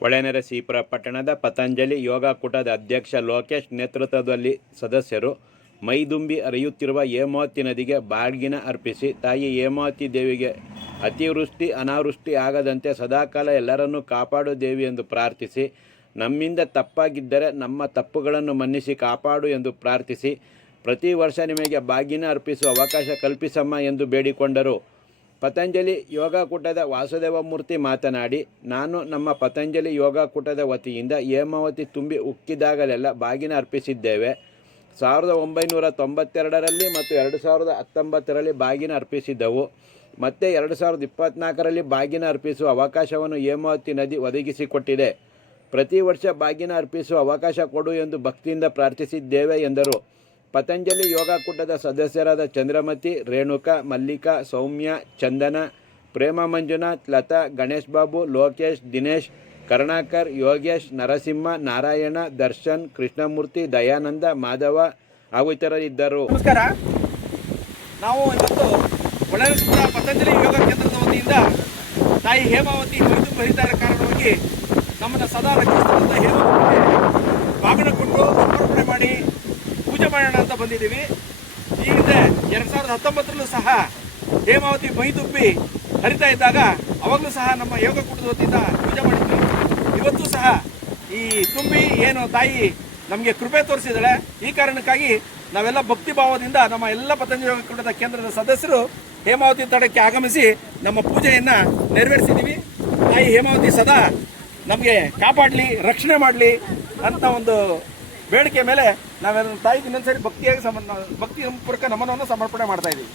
ಹೊಳೆನರಸೀಪುರ ಪಟ್ಟಣದ ಪತಂಜಲಿ ಯೋಗಕೂಟದ ಅಧ್ಯಕ್ಷ ಲೋಕೇಶ್ ನೇತೃತ್ವದಲ್ಲಿ ಸದಸ್ಯರು ಮೈದುಂಬಿ ಹರಿಯುತ್ತಿರುವ ಹೇಮಾವತಿ ನದಿಗೆ ಬಾಗಿನ ಅರ್ಪಿಸಿ ತಾಯಿ ಹೇಮಾವತಿ ದೇವಿಗೆ ಅತಿವೃಷ್ಟಿ ಅನಾವೃಷ್ಟಿ ಆಗದಂತೆ ಸದಾಕಾಲ ಎಲ್ಲರನ್ನೂ ಕಾಪಾಡು ದೇವಿ ಎಂದು ಪ್ರಾರ್ಥಿಸಿ, ನಮ್ಮಿಂದ ತಪ್ಪಾಗಿದ್ದರೆ ನಮ್ಮ ತಪ್ಪುಗಳನ್ನು ಮನ್ನಿಸಿ ಕಾಪಾಡು ಎಂದು ಪ್ರಾರ್ಥಿಸಿ, ಪ್ರತಿ ವರ್ಷ ನಿಮಗೆ ಬಾಗಿನ ಅರ್ಪಿಸುವ ಅವಕಾಶ ಕಲ್ಪಿಸಮ್ಮ ಎಂದು ಬೇಡಿಕೊಂಡರು. ಪತಂಜಲಿ ಯೋಗಕೂಟದ ವಾಸುದೇವಮೂರ್ತಿ ಮಾತನಾಡಿ, ನಾನು ನಮ್ಮ ಪತಂಜಲಿ ಯೋಗಕೂಟದ ವತಿಯಿಂದ ಹೇಮಾವತಿ ತುಂಬಿ ಉಕ್ಕಿದಾಗಲೆಲ್ಲ ಬಾಗಿನ ಅರ್ಪಿಸಿದ್ದೇವೆ. 1992ರಲ್ಲಿ ಮತ್ತು 2019ರಲ್ಲಿ ಬಾಗಿನ ಅರ್ಪಿಸಿದ್ದೆವು. ಮತ್ತೆ 2024ರಲ್ಲಿ ಬಾಗಿನ ಅರ್ಪಿಸುವ ಅವಕಾಶವನ್ನು ಹೇಮಾವತಿ ನದಿ ಒದಗಿಸಿಕೊಟ್ಟಿದೆ. ಪ್ರತಿ ವರ್ಷ ಬಾಗಿನ ಅರ್ಪಿಸುವ ಅವಕಾಶ ಕೊಡು ಎಂದು ಭಕ್ತಿಯಿಂದ ಪ್ರಾರ್ಥಿಸಿದ್ದೇವೆ ಎಂದರು. ಪತಂಜಲಿ ಯೋಗಕೂಟದ ಸದಸ್ಯರಾದ ಚಂದ್ರಮತಿ, ರೇಣುಕಾ, ಮಲ್ಲಿಕಾ, ಸೌಮ್ಯ, ಚಂದನ, ಪ್ರೇಮ, ಮಂಜುನಾಥ್, ಲತಾ, ಗಣೇಶ್ ಬಾಬು, ಲೋಕೇಶ್, ದಿನೇಶ್, ಕರುಣಾಕರ್, ಯೋಗೇಶ್, ನರಸಿಂಹ, ನಾರಾಯಣ, ದರ್ಶನ್, ಕೃಷ್ಣಮೂರ್ತಿ, ದಯಾನಂದ, ಮಾಧವ ಹಾಗೂ ಇತರರಿದ್ದರು. ನಮಸ್ಕಾರ. ನಾವು ಇವತ್ತು ಹೊಳೆನರಸೀಪುರ ಪತಂಜಲಿ ಯೋಗ ಕೇಂದ್ರದ ವತಿಯಿಂದ ತಾಯಿ ಹೇಮಾವತಿ ಮೈದುಂಬಿ ಹರಿತಾ ಇರೋ ಕಾರಣವಾಗಿ ನಮ್ಮನ್ನು ಸದಾ ರಕ್ಷಿಸಿದಂಥ ಹೇಮಾವತಿಗೆ ಬಾಗಿನ ಕೊಟ್ಟು ಸಮರ್ಪಣೆ ಮಾಡಿ ಪೂಜೆ ಮಾಡೋಣ ಅಂತ ಬಂದಿದ್ದೀವಿ. ಈ ಹಿಂದೆ 2019ರಲ್ಲೂ ಸಹ ಹೇಮಾವತಿ ಮೈದುಂಬಿ ಹರಿತಾ ಇದ್ದಾಗ ಅವಾಗಲೂ ಸಹ ನಮ್ಮ ಯೋಗಕೂಟದ ವತಿಯಿಂದ ಪೂಜೆ ಮಾಡಿದ್ವಿ. ಇವತ್ತು ಸಹ ಈ ತುಂಬಿ ಏನು ತಾಯಿ ನಮಗೆ ಕೃಪೆ ತೋರಿಸಿದ್ದಾಳೆ. ಈ ಕಾರಣಕ್ಕಾಗಿ ನಾವೆಲ್ಲ ಭಕ್ತಿ ಭಾವದಿಂದ ನಮ್ಮ ಎಲ್ಲ ಪತಂಜಲಿ ಯೋಗಕೂಟದ ಕೇಂದ್ರದ ಸದಸ್ಯರು ಹೇಮಾವತಿ ತಡಕ್ಕೆ ಆಗಮಿಸಿ ನಮ್ಮ ಪೂಜೆಯನ್ನು ನೆರವೇರಿಸಿದ್ದೀವಿ. ತಾಯಿ ಹೇಮಾವತಿ ಸದಾ ನಮಗೆ ಕಾಪಾಡಲಿ, ರಕ್ಷಣೆ ಮಾಡಲಿ ಅಂತ ಒಂದು ಬೇಡಿಕೆ ಮೇಲೆ ನಾವೆಲ್ಲ ತಾಯಿಗೆ ಇನ್ನೊಂದ್ಸರಿ ಭಕ್ತಿ ಪೂರ್ವಕ ನಮನವನ್ನು ಸಮರ್ಪಣೆ ಮಾಡ್ತಾ ಇದ್ದೀವಿ.